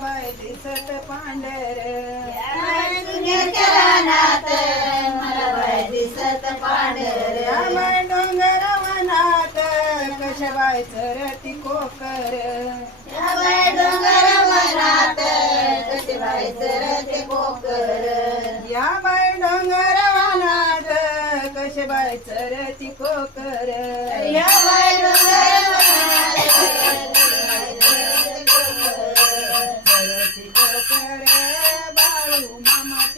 Bye दिसत पांढर. दिसत पांढर रामाय डोंगर वनात कशा बाय चरती कोकर. बाय डोंगर वनात कसे बाय चरती कोकर. या बाय डोंगर वनात कशा बाय चरती कोकर या बाय डोंगर वनात